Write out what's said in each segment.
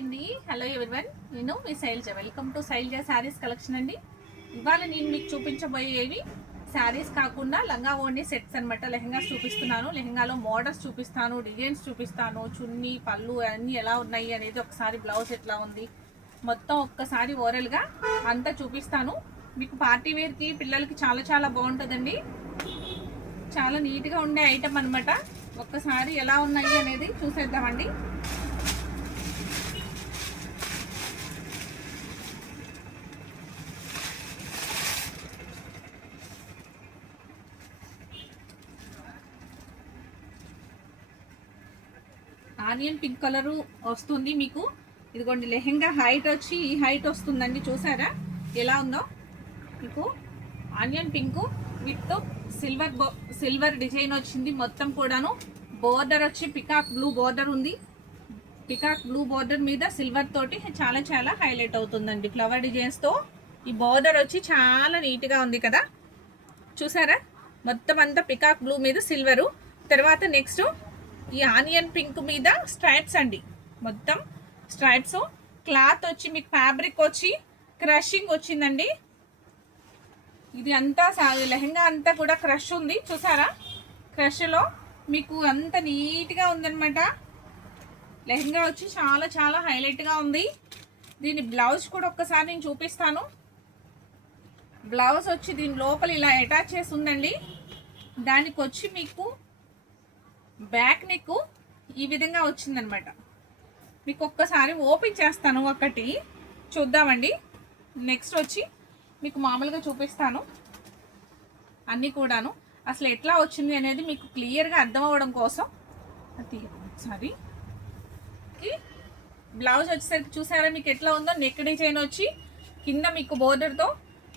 అండి hello everyone, నేను మీ Sailaja. Welcome to Sailaja sarees collection అండి. ఇవాళ నేను మీకు చూపించబోయేవి శారీస్ కాకుండా లంగా ఓణి సెట్స్ అనమాట. లెహంగాస్ చూపిస్తున్నాను, లెహంగాలో మోడల్స్ చూపిస్తాను, డిజైన్స్ చూపిస్తాను, చున్నీ పళ్ళు అన్నీ ఎలా ఉన్నాయి అనేది, ఒకసారి బ్లౌజ్ ఎట్లా ఉంది మొత్తం ఒక్కసారి ఓవరాల్గా అంతా చూపిస్తాను. మీకు పార్టీ వేర్కి పిల్లలకి చాలా చాలా బాగుంటుందండి. చాలా నీట్గా ఉండే ఐటమ్ అనమాట. ఒక్కసారి ఎలా ఉన్నాయి అనేది చూసేద్దామండి. ఆనియన్ పింక్ కలరు వస్తుంది మీకు. ఇదిగోండి లెహెంగా హైట్ వచ్చి ఈ హైట్ వస్తుందండి. చూసారా ఎలా ఉందో? మీకు onion pink with silver design వచ్చింది మొత్తం కూడాను. బోర్డర్ వచ్చి పికాక్ బ్లూ బోర్డర్ ఉంది. పికాక్ బ్లూ బోర్డర్ మీద సిల్వర్ తోటి చాలా చాలా హైలైట్ అవుతుందండి. ఫ్లవర్ డిజైన్స్తో ఈ బోర్డర్ వచ్చి చాలా నీట్గా ఉంది కదా. చూసారా మొత్తం అంతా పికాక్ బ్లూ మీద సిల్వరు. తర్వాత నెక్స్ట్ ఈ ఆనియన్ పింక్ మీద స్ట్రైప్స్ అండి. మొత్తం స్ట్రైప్స్. క్లాత్ వచ్చి మీకు ఫ్యాబ్రిక్ వచ్చి క్రషింగ్ వచ్చిందండి. ఇది అంతా లెహంగా అంతా కూడా క్రష్ ఉంది. చూసారా క్రష్లో మీకు అంత నీట్గా ఉందన్నమాట. లెహంగా వచ్చి చాలా చాలా హైలైట్గా ఉంది. దీని బ్లౌజ్ కూడా ఒక్కసారి నేను చూపిస్తాను. బ్లౌజ్ వచ్చి దీని లోపల ఇలా అటాచ్ చేసి ఉందండి. దానికి వచ్చి మీకు బ్యాక్ నెక్ ఈ విధంగా వచ్చిందనమాట. మీకు ఒక్కసారి ఓపెన్ చేస్తాను, ఒకటి చూద్దామండి. నెక్స్ట్ వచ్చి మీకు మామూలుగా చూపిస్తాను అన్నీ కూడాను. అసలు ఎట్లా వచ్చింది అనేది మీకు క్లియర్గా అర్థం అవ్వడం కోసం అది ఒకసారి. బ్లౌజ్ వచ్చేసరికి చూసారా మీకు ఎట్లా ఉందో? నెక్ డిజైన్ వచ్చి కింద మీకు బోర్డర్తో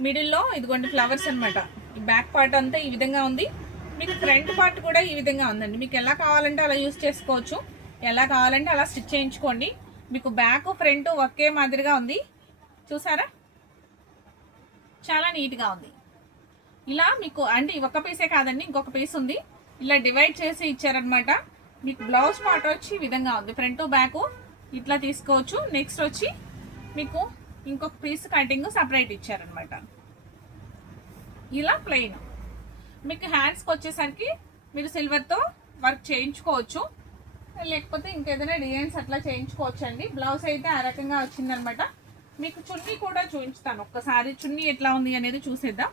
మిడిల్లో ఇదిగోండి ఫ్లవర్స్ అనమాట. ఈ బ్యాక్ పార్ట్ అంతా ఈ విధంగా ఉంది. మీకు ఫ్రంట్ పార్ట్ కూడా ఈ విధంగా ఉందండి. మీకు ఎలా కావాలంటే అలా యూజ్ చేసుకోవచ్చు, ఎలా కావాలంటే అలా స్టిచ్ చేయించుకోండి. మీకు బ్యాక్ ఫ్రంట్ ఒకే మాదిరిగా ఉంది. చూసారా చాలా నీట్గా ఉంది. ఇలా మీకు అంటే ఒక పీసే కాదండి, ఇంకొక పీస్ ఉంది. ఇలా డివైడ్ చేసి ఇచ్చారనమాట. మీకు బ్లౌజ్ పార్ట్ వచ్చి ఈ విధంగా ఉంది. ఫ్రంట్ బ్యాక్ ఇట్లా తీసుకోవచ్చు. నెక్స్ట్ వచ్చి మీకు ఇంకొక పీస్ కటింగ్ సపరేట్ ఇచ్చారనమాట. ఇలా ప్లెయిన్. మీకు హ్యాండ్స్కి వచ్చేసరికి మీరు సిల్వర్తో వర్క్ చేయించుకోవచ్చు, లేకపోతే ఇంకేదైనా డిజైన్స్ అట్లా చేయించుకోవచ్చు అండి. బ్లౌజ్ అయితే ఆ రకంగా వచ్చిందనమాట. మీకు చున్నీ కూడా చూపించుతాను ఒక్కసారి. చున్నీ ఎట్లా ఉంది అనేది చూసేద్దాం.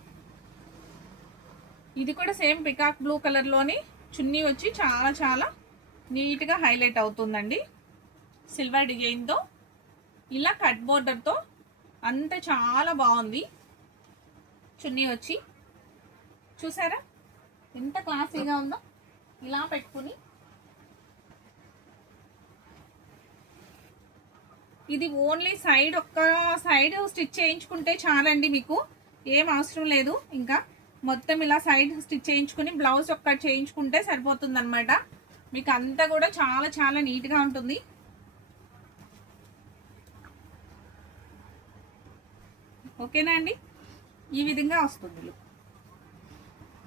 ఇది కూడా సేమ్ పికాక్ బ్లూ కలర్లోని చున్నీ వచ్చి చాలా చాలా నీట్గా హైలైట్ అవుతుందండి. సిల్వర్ డిజైన్తో ఇలా కట్ బోర్డర్తో అంత చాలా బాగుంది. చున్నీ వచ్చి చూసారా ఎంత క్లాసీగా ఉందో? ఇలా పెట్టుకుని ఇది ఓన్లీ సైడ్ ఒక్క సైడ్ స్టిచ్ చేయించుకుంటే చాలండి. మీకు ఏం అవసరం లేదు. ఇంకా మొత్తం ఇలా సైడ్ స్టిచ్ చేయించుకుని బ్లౌజ్ ఒక్క చేయించుకుంటే సరిపోతుంది అనమాట. మీకు అంతా కూడా చాలా చాలా నీట్గా ఉంటుంది. ఓకేనా అండి? ఈ విధంగా వస్తుంది.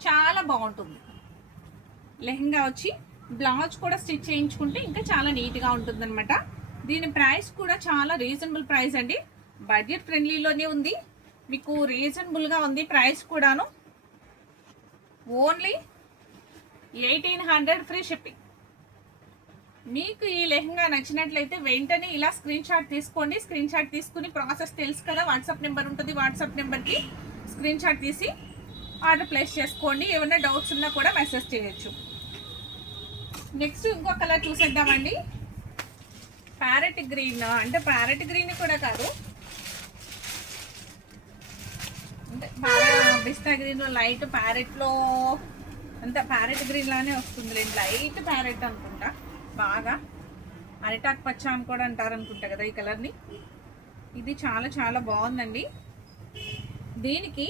చాలా బాగుంటుంది. లెహంగా వచ్చి బ్లౌజ్ కూడా స్టిచ్ చేయించుకుంటే ఇంకా చాలా నీట్గా ఉంటుంది అనమాట. దీని ప్రైస్ కూడా చాలా రీజనబుల్ ప్రైస్ అండి. బడ్జెట్ ఫ్రెండ్లీలోనే ఉంది. మీకు రీజనబుల్గా ఉంది ప్రైస్ కూడాను. Only 1800 free shipping. మీకు ఈ లెహంగా నచ్చినట్లయితే వెంటనే ఇలా స్క్రీన్ షాట్ తీసుకోండి. స్క్రీన్ షాట్ తీసుకుని ప్రాసెస్ తెలుసు కదా, వాట్సాప్ నెంబర్ ఉంటుంది. వాట్సాప్ నెంబర్కి స్క్రీన్ షాట్ తీసి ఆర్డర్ ప్లేస్ చేసుకోండి. ఏమైనా డౌట్స్ ఉన్నా కూడా మెసేజ్ చేయొచ్చు. నెక్స్ట్ ఇంకో కలర్ చూసేద్దామండి. ప్యారెట్ గ్రీన్, అంటే ప్యారెట్ గ్రీన్ కూడా కాదు, అంటే పిస్తా గ్రీన్ లైట్ ప్యారెట్లో అంత ప్యారెట్ గ్రీన్ లానే వస్తుంది. లైట్ ప్యారెట్ అనుకుంటా. బాగా అరిటాక్ పచ్చ అని కూడా అంటారు అనుకుంటా కదా ఈ కలర్ని. ఇది చాలా చాలా బాగుందండి. దీనికి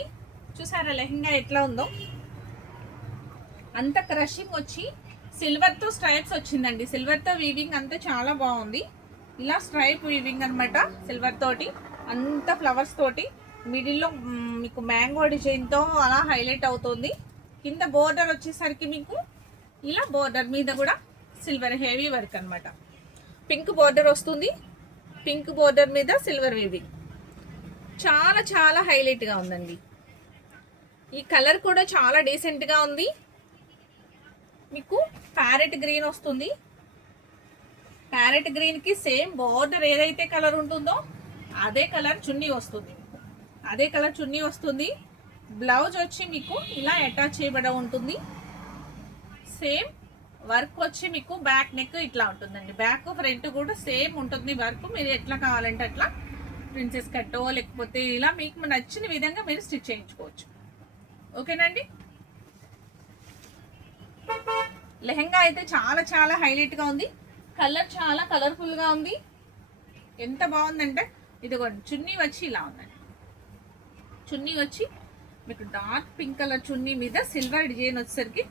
చూసారా లెహంగా ఎట్లా ఉందో? అంత క్రషింగ్ వచ్చి సిల్వర్తో స్ట్రైప్స్ వచ్చిందండి. సిల్వర్తో వీవింగ్ అంతా చాలా బాగుంది. ఇలా స్ట్రైప్ వీవింగ్ అనమాట. సిల్వర్ తోటి అంత ఫ్లవర్స్ తోటి మిడిల్లో మీకు మ్యాంగో డిజైన్తో అలా హైలైట్ అవుతుంది. కింద బోర్డర్ వచ్చేసరికి మీకు ఇలా బోర్డర్ మీద కూడా సిల్వర్ హెవీ వర్క్ అనమాట. పింక్ బోర్డర్ వస్తుంది. పింక్ బోర్డర్ మీద సిల్వర్ వీవింగ్, చాలా చాలా హైలైట్గా ఉందండి. ఈ కలర్ కూడా చాలా డీసెంట్గా ఉంది. మీకు ప్యారెట్ గ్రీన్ వస్తుంది. ప్యారెట్ గ్రీన్కి సేమ్ బోర్డర్ ఏదైతే కలర్ ఉంటుందో అదే కలర్ చున్నీ వస్తుంది. అదే కలర్ చున్నీ వస్తుంది. బ్లౌజ్ వచ్చి మీకు ఇలా అటాచ్ చేయబడి ఉంటుంది. సేమ్ వర్క్ వచ్చి మీకు బ్యాక్ నెక్ ఇట్లా ఉంటుందండి. బ్యాక్ ఫ్రంట్ కూడా సేమ్ ఉంటుంది వర్క్. మీరు ఎట్లా కావాలంటే అట్లా ప్రిన్సెస్ కట్టో లేకపోతే ఇలా మీకు నచ్చిన విధంగా మీరు స్టిచ్ చేయించుకోవచ్చు. ఓకేనండి. లెహంగా అయితే చాలా చాలా హైలైట్గా ఉంది. కలర్ చాలా కలర్ఫుల్గా ఉంది. ఎంత బాగుందంటే ఇదిగోండి చున్నీ వచ్చి ఇలా ఉందండి. చున్నీ వచ్చి మీకు డార్క్ పింక్ కలర్ చున్నీ మీద సిల్వర్ డిజైన్ వచ్చేసరికి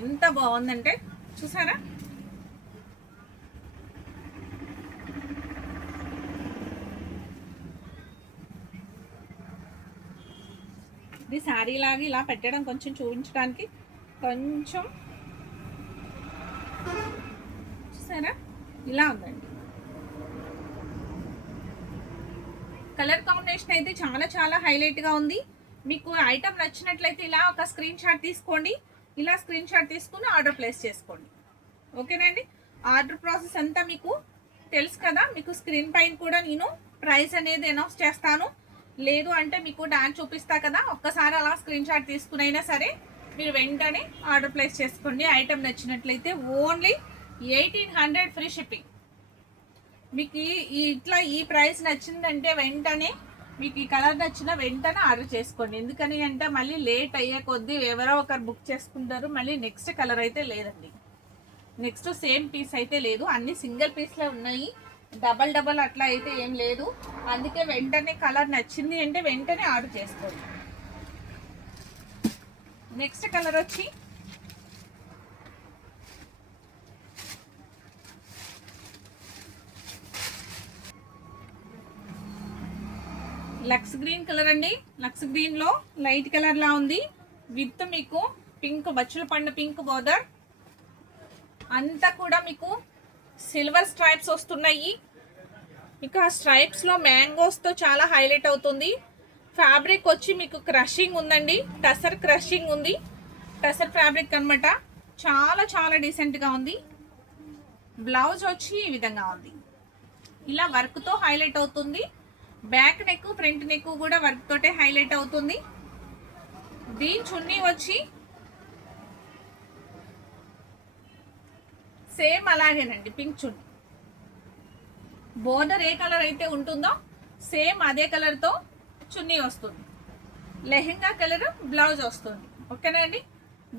ఎంత బాగుందంటే చూసారా. ఇది శారీ లాగా ఇలా పెట్టడం కొంచెం చూపించడానికి కొంచెం చూసారా ఇలా ఉందండి. కలర్ కాంబినేషన్ అయితే చాలా చాలా హైలైట్గా ఉంది. మీకు ఐటమ్ నచ్చినట్లయితే ఇలా ఒక స్క్రీన్ షాట్ తీసుకోండి. ఇలా స్క్రీన్ షాట్ తీసుకుని ఆర్డర్ ప్లేస్ చేసుకోండి. ఓకేనండి. ఆర్డర్ ప్రాసెస్ అంతా మీకు తెలుసు కదా. మీకు స్క్రీన్ పైన కూడా నేను ప్రైస్ అనేది అనౌన్స్ చేస్తాను. లేదు అంటే మీకు డాన్స్ చూపిస్తా కదా, ఒక్కసారి అలా స్క్రీన్ షాట్ తీసుకునైనా సరే మీరు వెంటనే ఆర్డర్ ప్లేస్ చేసుకోండి. ఐటమ్ నచ్చినట్లయితే ఓన్లీ 1800 ఫ్రీ షిప్పింగ్. మీకు ఇట్లా ఈ ప్రైస్ నచ్చిందంటే వెంటనే మీకు ఈ కలర్ నచ్చిన వెంటనే ఆర్డర్ చేసుకోండి. ఎందుకని అంటే మళ్ళీ లేట్ అయ్యే కొద్దీ ఎవరో ఒకరు బుక్ చేసుకుంటారు. మళ్ళీ నెక్స్ట్ కలర్ అయితే లేదండి. నెక్స్ట్ సేమ్ పీస్ అయితే లేదు. అన్ని సింగిల్ పీస్లే ఉన్నాయి. డబల్ డబల్ అట్లా అయితే ఏం లేదు. అందుకే వెంటనే కలర్ నచ్చింది అంటే వెంటనే ఆర్డర్ చేసుకోండి. నెక్స్ట్ కలర్ వచ్చి లక్స్ గ్రీన్ కలర్ అండి. లక్స్ గ్రీన్ లో లైట్ కలర్ లా ఉంది. విత్ మీకు పింక్ బచ్చుల పండు పింక్ బోర్డర్ అంతా కూడా మీకు సిల్వర్ స్ట్రైప్స్ వస్తున్నాయి. ఇక ఆ స్ట్రైప్స్ లో మ్యాంగోస్ తో చాలా హైలైట్ అవుతుంది. ఫ్యాబ్రిక్ వచ్చి మీకు క్రషింగ్ ఉందండి. టసర్ క్రషింగ్ ఉంది. టసర్ ఫ్యాబ్రిక్ అన్నమాట. చాలా చాలా డీసెంట్ గా ఉంది. బ్లౌజ్ వచ్చి ఈ విధంగా ఉంది. ఇలా వర్క్ తో హైలైట్ అవుతుంది. బ్యాక్ నెక్ ఫ్రంట్ నెక్ కూడా వర్క్ తోటే హైలైట్ అవుతుంది. దీని చున్నీ వచ్చి సేమ్ అలాగేనండి. పింక్ చున్నీ బోర్డర్ ఏ కలర్ అయితే ఉంటుందో సేమ్ అదే కలర్ తో చున్నీ వస్తుంది. లెహెంగా కలర్ బ్లౌజ్ వస్తుంది. ఓకేనండి.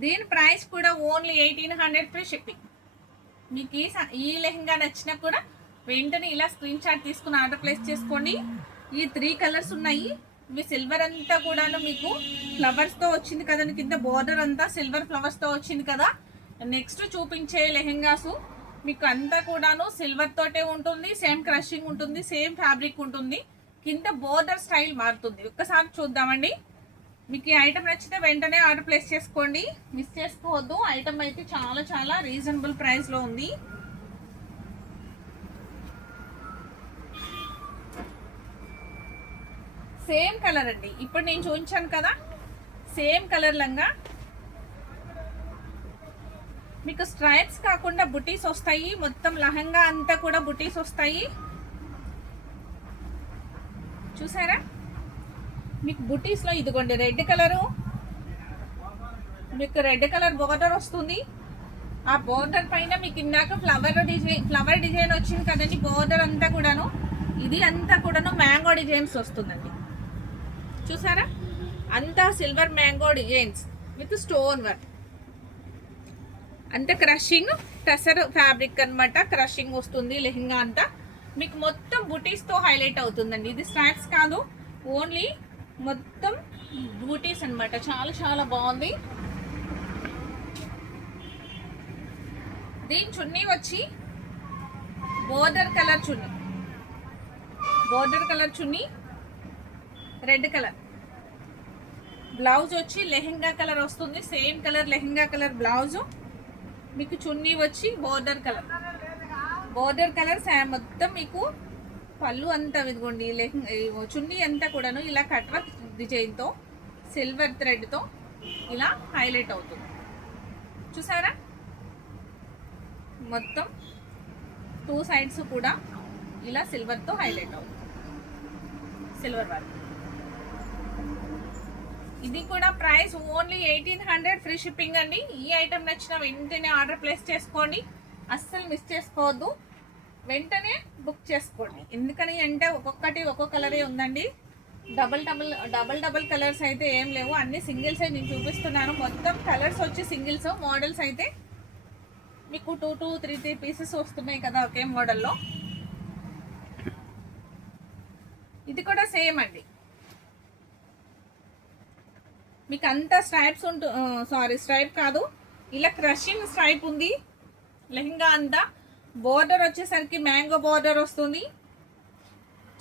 దీని ప్రైస్ కూడా ఓన్లీ 1800 ఫ్రీ షిప్పింగ్. మీకు ఈ లెహెంగా నచ్చినా కూడా వెంటనే ఇలా స్క్రీన్ షాట్ తీసుకుని ఆర్డర్ ప్లేస్ చేసుకోండి. ఈ 3 కలర్స్ ఉన్నాయి. ఇవి సిల్వర్ అంతా కూడాను మీకు ఫ్లవర్స్ తో వచ్చింది కదండి. కింద బోర్డర్ అంతా సిల్వర్ ఫ్లవర్స్ తో వచ్చింది కదా. నెక్స్ట్ చూపించే లెహెంగాస్ మీకు అంతా కూడాను సిల్వర్ తోటే ఉంటుంది. సేమ్ క్రషింగ్ ఉంటుంది. సేమ్ ఫ్యాబ్రిక్ ఉంటుంది. కింద బోర్డర్ స్టైల్ మారుతుంది. ఒక్కసారి చూద్దామండి. మీకు ఈ ఐటమ్ నచ్చితే వెంటనే ఆర్డర్ ప్లేస్ చేసుకోండి. మిస్ చేసుకోవద్దు. ఐటమ్ అయితే చాలా చాలా రీజనబుల్ ప్రైస్ లో ఉంది. సేమ్ కలర్ అండి. ఇప్పుడు నేను చూపించాను కదా సేమ్ కలర్ లంగా మీకు స్ట్రైప్స్ కాకుండా బుటీస్ వస్తాయి. మొత్తం లహంగా అంతా కూడా బుటీస్ వస్తాయి. చూసారా. మీకు బుటీస్ లో ఇదిగోండి రెడ్ కలరు. మీకు రెడ్ కలర్ బోర్డర్ వస్తుంది. ఆ బోర్డర్ పైన మీకు ఇందాక ఫ్లవర్ డిజైన్ వచ్చింది కదండి. బోర్డర్ అంతా కూడాను ఇది అంతా కూడాను మ్యాంగో డిజైన్స్ వస్తుందండి. చూసారా. అంతా silver mango designs with stone work. అంతా క్రషింగ్ టసర్ ఫ్యాబ్రిక్ అన్నమాట. క్రషింగ్ వస్తుంది లెహంగా అంతా. మీకు మొత్తం బుటీస్ తో హైలైట్ అవుతుందండి. ఇది స్ట్రైప్స్ కాదు, ఓన్లీ మొత్తం బూటీస్ అన్నమాట. చాలా చాలా బాగుంది. దీని చున్నీ వచ్చి బోర్డర్ కలర్ చున్నీ. బోర్డర్ కలర్ చున్నీ రెడ్ కలర్. బ్లౌజ్ వచ్చి లెహంగా కలర్ వస్తుంది. Same colour lehenga colour blouse. మీకు చున్నీ వచ్చి బోర్డర్ కలర్. బోర్డర్ కలర్ మొత్తం మీకు పళ్ళు అంతా ఇదిగోండి చున్నీ అంతా కూడాను ఇలా కట్ వర్క్ డిజైన్తో సిల్వర్ థ్రెడ్తో ఇలా హైలైట్ అవుతుంది. చూసారా, మొత్తం 2 సైడ్స్ కూడా ఇలా సిల్వర్తో హైలైట్ అవుతుంది, సిల్వర్ వర్క్. ఇది కూడా ప్రైస్ ఓన్లీ 1800, ఫ్రీ షిప్పింగ్ అండి. ఈ ఐటమ్ నచ్చిన వెంటనే ఆర్డర్ ప్లేస్ చేసుకోండి, అస్సలు మిస్ చేసుకోవద్దు, వెంటనే బుక్ చేసుకోండి. ఎందుకని అంటే ఒక్కొక్కటి ఒక్కొక్క కలరే ఉందండి, డబల్ కలర్స్ అయితే ఏం లేవు, అన్ని సింగిల్స్ అయితే నేను చూపిస్తున్నాను. మొత్తం కలర్స్ వచ్చి సింగిల్స్, మోడల్స్ అయితే మీకు 2 to 3 పీసెస్ వస్తున్నాయి కదా ఒకే మోడల్లో. ఇది కూడా సేమ్ అండి, మీకు అంతా స్ట్రైప్స్ స్ట్రైప్ కాదు, ఇలా క్రషింగ్ స్ట్రైప్ ఉంది. లెహంగా అంతా బోర్డర్ వచ్చేసరికి మ్యాంగో బోర్డర్ వస్తుంది.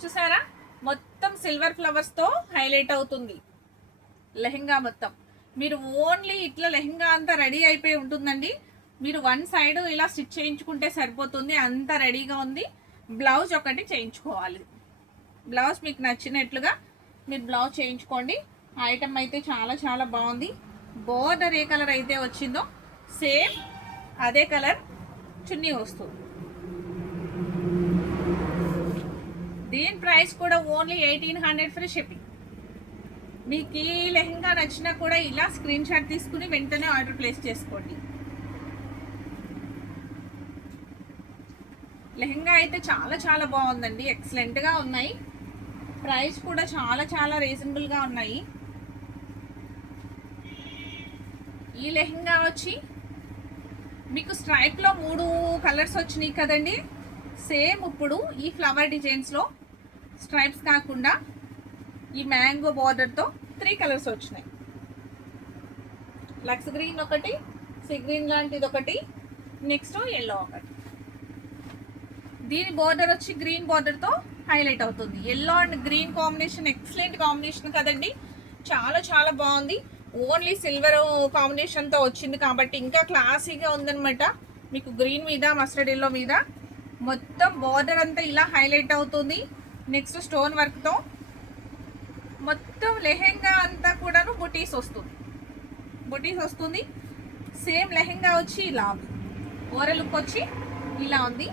చూసారా, మొత్తం సిల్వర్ ఫ్లవర్స్తో హైలైట్ అవుతుంది లెహంగా మొత్తం. మీరు ఓన్లీ ఇట్లా లెహంగా అంతా రెడీ అయిపోయి ఉంటుందండి, మీరు 1 సైడ్ ఇలా స్టిచ్ చేయించుకుంటే సరిపోతుంది, అంత రెడీగా ఉంది. బ్లౌజ్ ఒకటి చేయించుకోవాలి, బ్లౌజ్ మీకు నచ్చినట్లుగా మీరు బ్లౌజ్ చేయించుకోండి. ఐటమ్ అయితే చాలా చాలా బాగుంది. బోర్డర్ ఏ కలర్ అయితే వచ్చిందో సేమ్ అదే కలర్ చున్నీ వస్తుంది. దీని ప్రైస్ కూడా ఓన్లీ 1800, ఫ్రీ షిప్పింగ్. మీకు ఈ లెహంగా నచ్చినా కూడా ఇలా స్క్రీన్ షాట్ తీసుకుని వెంటనే ఆర్డర్ ప్లేస్ చేసుకోండి. లెహంగా అయితే చాలా చాలా బాగుందండి, ఎక్సలెంట్గా ఉన్నాయి. ప్రైస్ కూడా చాలా చాలా రీజనబుల్గా ఉన్నాయి. ఈ లెహంగా వచ్చి మీకు స్ట్రైప్లో 3 కలర్స్ వచ్చినాయి కదండి, సేమ్ ఇప్పుడు ఈ ఫ్లవర్ డిజైన్స్లో స్ట్రైప్స్ కాకుండా ఈ మ్యాంగో బార్డర్తో 3 కలర్స్ వచ్చినాయి. లక్స్ గ్రీన్ ఒకటి, సీ గ్రీన్ లాంటిది ఒకటి, నెక్స్ట్ ఎల్లో ఒకటి. దీని బార్డర్ వచ్చి గ్రీన్ బార్డర్తో హైలైట్ అవుతుంది. Yellow and green combination excellent combination కదండి, చాలా చాలా బాగుంది. ఓన్లీ సిల్వర్ కాంబినేషన్తో వచ్చింది కాబట్టి ఇంకా క్లాసీగా ఉందన్నమాట. మీకు గ్రీన్ మీద మస్టర్డ్ ఎల్లో మీద మొత్తం బార్డర్ అంతా ఇలా హైలైట్ అవుతుంది. నెక్స్ట్ స్టోన్ వర్క్తో మొత్తం లెహెంగా అంతా కూడాను బుటీస్ వస్తుంది. సేమ్ లెహెంగా వచ్చి ఇలా ఉంది, ఓవరాల్ లుక్ వచ్చి ఇలా ఉంది.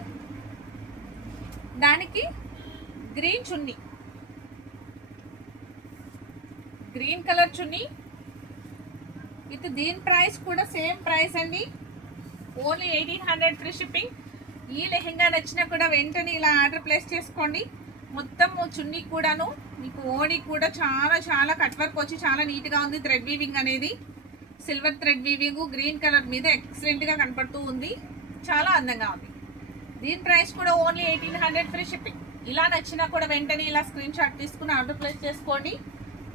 దానికి green chunni, green colour chunni with దీని ప్రైస్ కూడా సేమ్ ప్రైస్ అండి, ఓన్లీ 1800, ఫ్రీ షిప్పింగ్. ఈ లెహెంగా నచ్చినా కూడా వెంటనే ఇలా ఆర్డర్ ప్లేస్ చేసుకోండి. మొత్తం చున్నీ కూడాను మీకు ఓణి కూడా చాలా చాలా కట్ వర్క్ వచ్చి చాలా నీట్గా ఉంది. థ్రెడ్ వీవింగ్ అనేది silver thread weaving green colour మీద ఎక్సలెంట్గా కనపడుతూ ఉంది, చాలా అందంగా ఉంది. దీని ప్రైస్ కూడా ఓన్లీ 1800, ఫ్రీ షిప్పింగ్. ఇలా నచ్చినా కూడా వెంటనే ఇలా స్క్రీన్ షాట్ తీసుకుని ఆర్డర్ ప్లేస్ చేసుకోండి.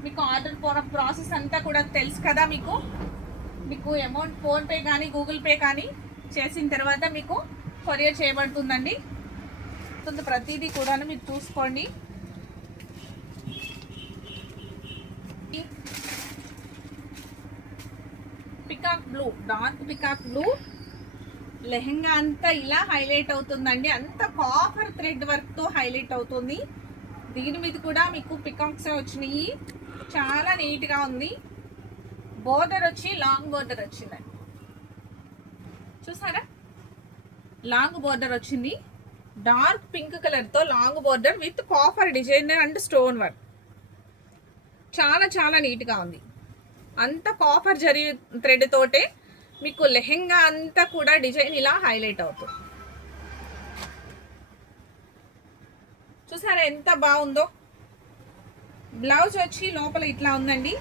మీకు ఆర్డర్ ప్రాసెస్ అంతా కూడా తెలుసు కదా, మీకు అమౌంట్ ఫోన్పే కానీ గూగుల్ పే కానీ చేసిన తర్వాత మీకు కొరియర్ చేయబడుతుందండి. ప్రతిదీ కూడా మీరు చూసుకోండి. Peacock blue, dark peacock blue lehenga అంతా ఇలా హైలైట్ అవుతుందండి, అంత కాపర్ థ్రెడ్ వర్క్తో హైలైట్ అవుతుంది. దీని మీద కూడా మీకు పికాక్స్ వచ్చినాయి, చాలా నీట్గా ఉంది. బోర్డర్ వచ్చి లాంగ్ బోర్డర్ వచ్చిందండి, చూసారా, లాంగ్ బోర్డర్ వచ్చింది. డార్క్ పింక్ కలర్తో long border with copper design and stone work, చాలా చాలా నీట్గా ఉంది. అంత కాపర్ జరీ థ్రెడ్ తోటే మీకు లెహెంగా అంతా కూడా డిజైన్ ఇలా హైలైట్ అవుతుంది. చూసారా ఎంత బాగుందో. బ్లౌజ్ వచ్చి లోపల ఇట్లా ఉందండి,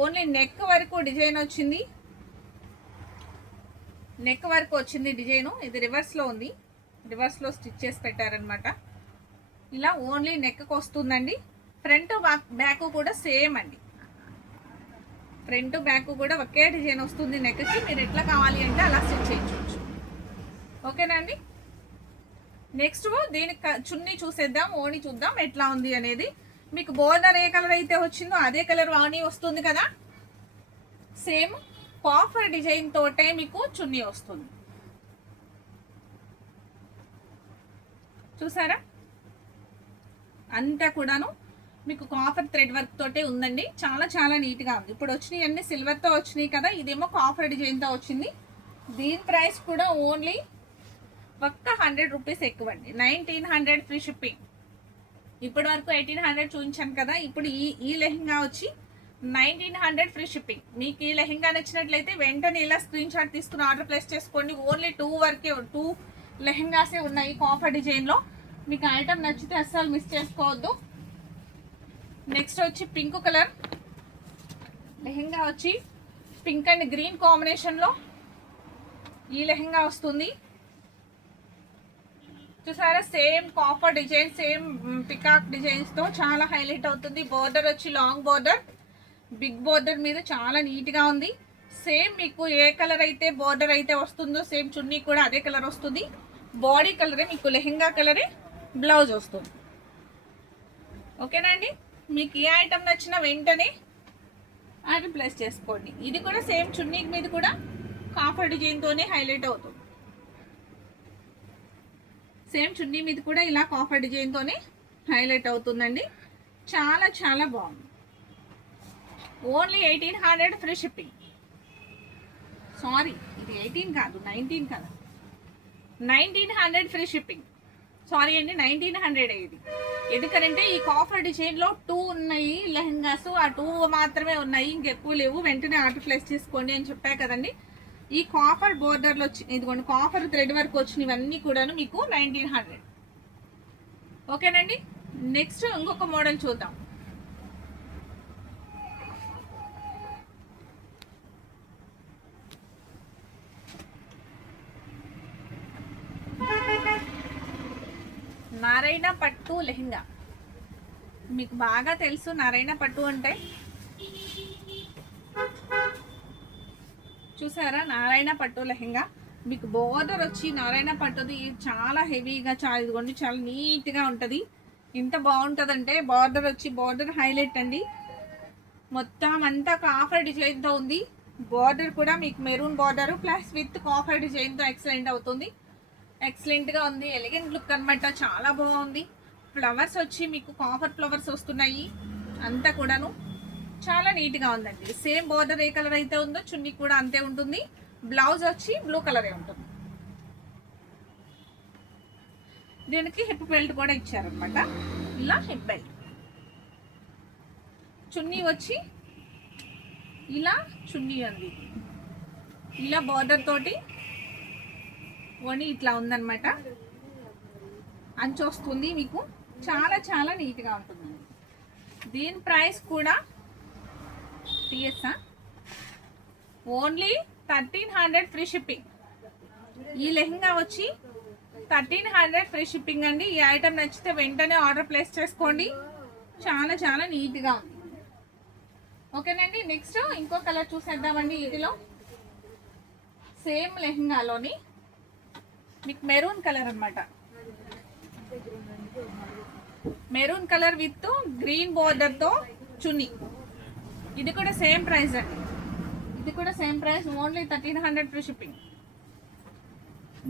ఓన్లీ నెక్ వరకు డిజైన్ వచ్చింది, నెక్ వరకు వచ్చింది డిజైను. ఇది రివర్స్లో ఉంది, రివర్స్లో స్టిచ్ చేసి పెట్టారనమాట. ఇలా ఓన్లీ నెక్కి వస్తుందండి. ఫ్రంట్ బ్యాక్ కూడా సేమ్ అండి, ఫ్రంట్ బ్యాక్ కూడా ఒకే డిజైన్ వస్తుంది నెక్కి. మీరు ఎట్లా కావాలి అంటే అలా స్టిచ్ చేయించవచ్చు. ఓకేనా అండి. నెక్స్ట్ దీనికి చున్నీ చూసేద్దాం, ఓణి చూద్దాం ఎట్లా ఉంది అనేది. మీకు బోర్డర్ ఏ కలర్ అయితే వచ్చిందో అదే కలర్ ఓణి వస్తుంది కదా, సేమ్ కాఫర్ డిజైన్ తోటే మీకు చున్నీ వస్తుంది. చూసారా అంతా కూడాను మీకు కాఫర్ థ్రెడ్ వర్క్ తోటే ఉందండి. చాలా చాలా నీట్గా ఉంది. ఇప్పుడు వచ్చినాయి అన్ని సిల్వర్తో వచ్చినాయి కదా, ఇదేమో కాఫర్ డిజైన్తో వచ్చింది. దీని ప్రైస్ కూడా ఓన్లీ ఒక్క 100 రూపీస్ ఎక్కువ అండి. 1900 ఫ్రీ షిప్పింగ్. ఇప్పటి వరకు 1800 చూపించాను కదా, ఇప్పుడు ఈ లెహంగా వచ్చి 1900 ఫ్రీ షిప్పింగ్. మీకు ఈ లెహంగా నచ్చినట్లయితే వెంటనే ఇలా స్క్రీన్ షాట్ తీసుకుని ఆర్డర్ ప్లేస్ చేసుకోండి. ఓన్లీ 2 వరకే, 2 లెహంగాసే ఉన్నాయి కాఫర్ డిజైన్లో. మీకు ఐటమ్ నచ్చితే అస్సలు మిస్ చేసుకోవద్దు. నెక్స్ట్ వచ్చి పింక్ కలర్ లెహంగా వచ్చి పింక్ అండ్ గ్రీన్ కాంబినేషన్లో ఈ లెహంగా వస్తుంది. చూసారా, same copper design, same peacock డిజైన్స్తో చాలా హైలైట్ అవుతుంది. బోర్డర్ వచ్చి లాంగ్ బోర్డర్, బిగ్ బోర్డర్ మీద చాలా నీట్గా ఉంది. సేమ్ మీకు ఏ కలర్ అయితే బోర్డర్ అయితే వస్తుందో సేమ్ చున్నీ కూడా అదే కలర్ వస్తుంది. బాడీ కలరే మీకు లెహంగా కలరే బ్లౌజ్ వస్తుంది. ఓకేనా అండి, మీకు ఏ ఐటమ్ నచ్చినా వెంటనే ఆర్డర్ ప్లేస్ చేసుకోండి. ఇది కూడా సేమ్ చున్నీ మీద కూడా కాఫర్ డిజైన్తోనే హైలైట్ అవుతుంది. సేమ్ చున్నీ మీద కూడా ఇలా కాఫర్ డిజైన్తోనే హైలైట్ అవుతుందండి. చాలా చాలా బాగుంది. Only 1800 free shipping. సారీ, ఇది 18 కాదు, 19 కదా, 1900 ఫ్రీ షిప్పింగ్. సారీ అండి, 1900 ఇది. ఎందుకంటే ఈ కాఫర్ డిజైన్లో 2 ఉన్నాయి లెహంగాస్, ఆ 2 మాత్రమే ఉన్నాయి, ఇంకెక్కువ లేవు. వెంటనే ఆర్డర్ ప్లేస్ చేసుకోండి అని చెప్పా కదండి. ఈ కాఫర్ బోర్డర్లో వచ్చి ఇదిగోండి కాఫర్ థ్రెడ్ వర్క్ వచ్చినవన్నీ కూడాను మీకు 1900. ఓకేనండి, నెక్స్ట్ ఇంకొక మోడల్ చూద్దాం. నారాయణ పట్టు లెహంగా మీకు బాగా తెలుసు. నారాయణ పట్టు అంటే చూసారా, నారాయణ పట్టు లెహంగా మీకు బోర్డర్ వచ్చి నారాయణ పట్టుది చాలా హెవీగా, చాలా ఇదిగోండి చాలా నీట్గా ఉంటుంది. ఎంత బాగుంటుందంటే బార్డర్ వచ్చి బార్డర్ హైలైట్ అండి. మొత్తం అంతా కాఫర్ డిజైన్తో ఉంది. బార్డర్ కూడా మీకు maroon border plus with copper డిజైన్తో ఎక్సలెంట్ అవుతుంది. ఎక్సలెంట్గా ఉంది, ఎలిగెంట్ లుక్ అనమాట. చాలా బాగుంది. ఫ్లవర్స్ వచ్చి మీకు కాఫర్ ఫ్లవర్స్ వస్తున్నాయి. అంతా కూడాను చాలా నీట్గా ఉందండి. సేమ్ బార్డర్ ఏ కలర్ అయితే ఉందో చున్నీ కూడా అంతే ఉంటుంది. బ్లౌజ్ వచ్చి బ్లూ కలరే ఉంటుంది. దీనికి హిప్ బెల్ట్ కూడా ఇచ్చారనమాట. ఇలా హిప్ బెల్ట్. చున్నీ వచ్చి ఇలా చున్నీ ఉంది, ఇలా బార్డర్ తోటి ఓని ఇట్లా ఉందన్నమాట. అంచు వస్తుంది మీకు. చాలా చాలా నీట్గా ఉంటుంది. దీని ప్రైస్ కూడా టీఎస్ఆ ఓన్లీ 1300 ఫ్రీ షిప్పింగ్. ఈ లెహంగా వచ్చి 1300 ఫ్రీ షిప్పింగ్ అండి. ఈ ఐటమ్ నచ్చితే వెంటనే ఆర్డర్ ప్లేస్ చేసుకోండి. చాలా చాలా నీట్గా ఉంది. ఓకేనండి, నెక్స్ట్ ఇంకో కలర్ చూసేద్దామండి. వీటిలో సేమ్ లెహంగాలోని మీకు మెరూన్ కలర్ అనమాట. మెరూన్ కలర్ విత్ గ్రీన్ బోర్డర్తో చున్నీ. ఇది కూడా సేమ్ ప్రైస్ అండి. ఇది కూడా same price, only 1300 free shipping.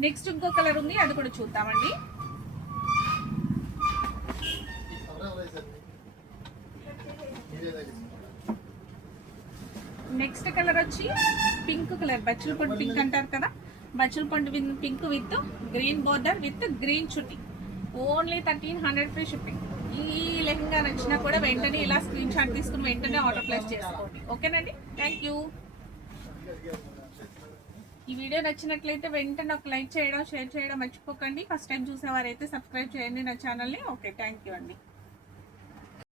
Next ఇంకో కలర్ ఉంది, అది కూడా చూద్దామండి. నెక్స్ట్ కలర్ వచ్చి పింక్ కలర్, బచ్చల పొడి పింక్ అంటారు కదా, బచ్చల పొడి pink with green border with green chunni. Only 1300 free shipping. ఈ లెహంగా నచ్చినా కూడా వెంటనే ఇలా స్క్రీన్ షాట్ తీసుకుని వెంటనే ఆర్డర్ ప్లేస్ చేసుకోండి. ఓకేనండి, థ్యాంక్ యూ. ఈ వీడియో నచ్చినట్లయితే వెంటనే ఒక లైక్ చేయడం, షేర్ చేయడం మర్చిపోకండి. ఫస్ట్ టైం చూసేవారైతే సబ్స్క్రైబ్ చేయండి నా ఛానల్ని. ఓకే, థ్యాంక్ యూ అండి.